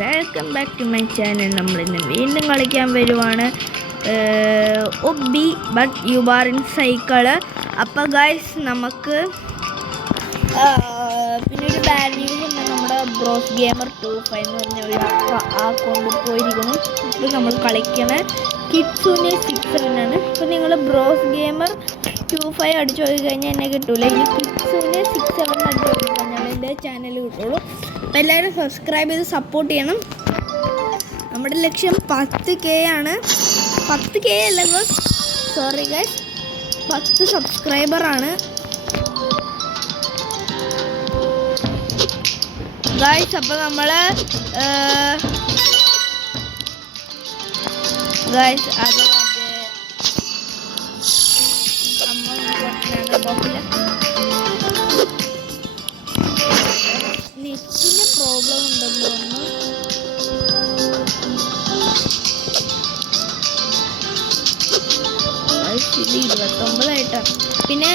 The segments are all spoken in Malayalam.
Welcome back to my channel. നമ്മളിന്ന് വീണ്ടും കളിക്കാൻ വരുവാണ് obby but you are in cycle. അപ്പോൾ ഗൈസ് നമുക്ക് പിന്നെ ഒരു ബാഡ് ന്യൂസ് ഉണ്ട്. നമ്മുടെ ബ്രോസ് ഗെയിമർ 25 എന്ന് പറഞ്ഞ ഒരു അക്കൗണ്ട് പോയിരിക്കുന്നു. ഇപ്പോൾ നമ്മൾ കളിക്കണ കിഡ്സുനെ 67 ആണ്. ഇപ്പോൾ നിങ്ങൾ ബ്രോസ് ഗെയിമർ 25 അടിച്ചു പോയി കഴിഞ്ഞാൽ എന്നെ കിട്ടൂല. ഇനി കിഡ്സുനെ 67 അടിച്ചു പോയി കഴിഞ്ഞാൽ എൻ്റെ ചാനൽ കിട്ടുള്ളൂ. അപ്പോൾ എല്ലാവരും സബ്സ്ക്രൈബ് ചെയ്ത് സപ്പോർട്ട് ചെയ്യണം. നമ്മുടെ ലക്ഷ്യം 10K ആണ്. 10K അല്ല ഗൈസ്, സോറി ഗൈസ്, 10 സബ്സ്ക്രൈബറാണ് ഗൈസ്. അപ്പോൾ നമ്മൾ ഗൈസ് അത് നെറ്റിൻ്റെ പ്രോബ്ലം ഉണ്ടെന്ന് തോന്നുന്നു. ഇത് 29 പിന്നെ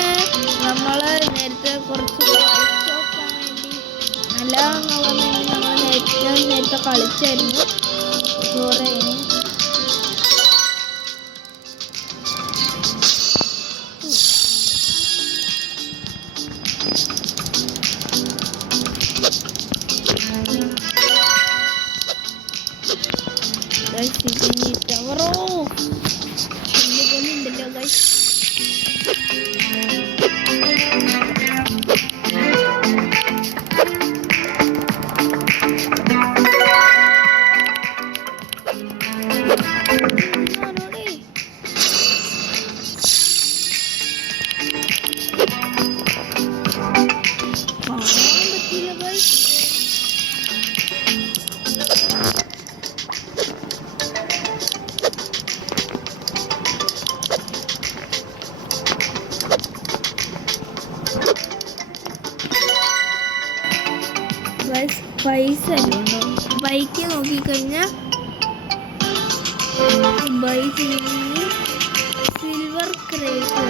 നമ്മൾ നേരത്തെ കുറച്ച് കളിച്ച് നോക്കാൻ വേണ്ടി നല്ലതാകാൻ വേണ്ടി നമ്മൾ നേരത്തെ കളിച്ചായിരുന്നു. സോറി ടവറോ പോലെ ഉണ്ടല്ലോ ഗൈസ്. പൈസ അല്ലേ ബൈക്ക് നോക്കിക്കഴിഞ്ഞാൽ ബൈക്കിന് സിൽവർ ക്രേറ്റ്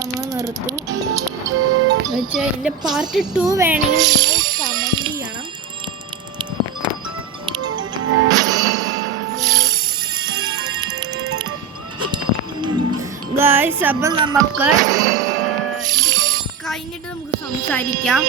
നമ്മൾ നിർത്തും. എന്നുവെച്ചാൽ ഇതിൻ്റെ പാർട്ട് 2 വേണമെങ്കിൽ നിങ്ങൾ കമൻറ്റ് ചെയ്യണം. ഗായ്സ് അപ്പം നമുക്ക് കഴിഞ്ഞിട്ട് നമുക്ക് സംസാരിക്കാം.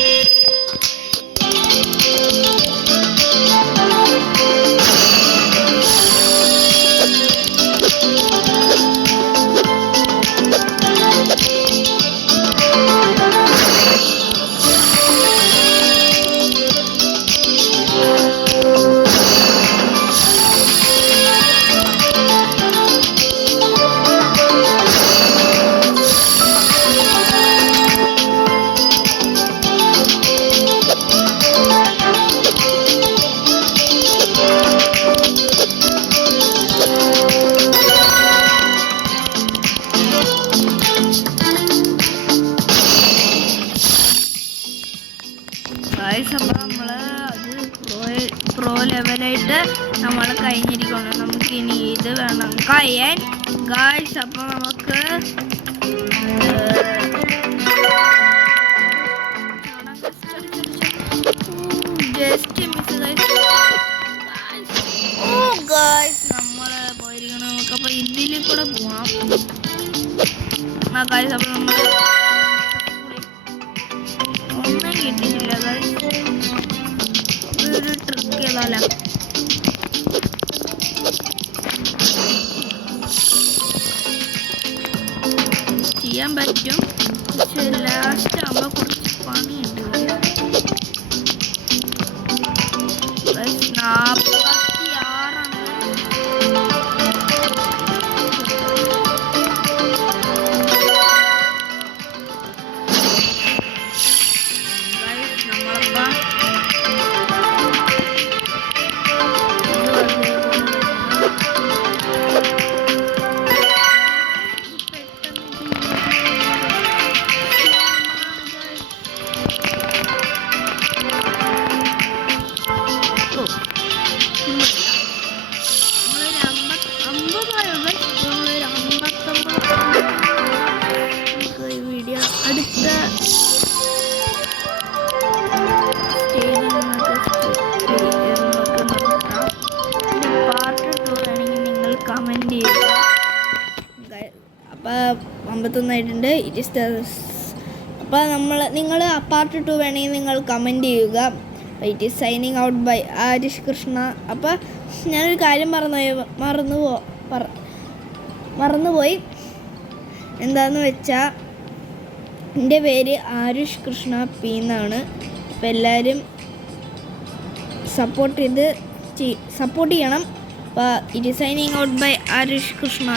അപ്പോൾ നമ്മൾ അത് പ്രോ ലെവലായിട്ട് നമ്മൾ കഴിഞ്ഞിരിക്കണം. നമുക്കിനി ഇത് വേണം കഴിയാൻ ഗായ്സ്. അപ്പോൾ നമുക്ക് ജസ്റ്റ് മിസ് ഗായ്സ് നമ്മൾ പോയിരിക്കണം. നമുക്കപ്പോൾ ഇതിൽ കൂടെ പോവാം ഗായ്സ്. അപ്പോൾ നമ്മൾ ഒന്നും കിട്ടിയിട്ടില്ല ഗായ്സ്. ഒരു ട്രിക്ക് ചെയ്താല ചെയ്യാൻ പറ്റും. പക്ഷെ ലാസ്റ്റ് ആകുമ്പോൾ കുറച്ച് പണിയുണ്ട്. 46 കമൻറ്റ് ചെയ്യുക. അപ്പോൾ 51 ഇറ്റ് ഇസ് അപ്പോൾ നിങ്ങൾ പാർട്ട് 2 വേണമെങ്കിൽ നിങ്ങൾ കമൻറ്റ് ചെയ്യുക. It is signing out by Arish Krishna. അപ്പോൾ ഞാനൊരു കാര്യം മറന്നുപോയി. എന്താണെന്ന് വെച്ചാൽ എൻ്റെ പേര് ആരുഷ് കൃഷ്ണ പി എന്നാണ്. അപ്പോൾ എല്ലാവരും സപ്പോർട്ട് ചെയ്യണം. അപ്പോൾ it is signing out by Arush Krishna.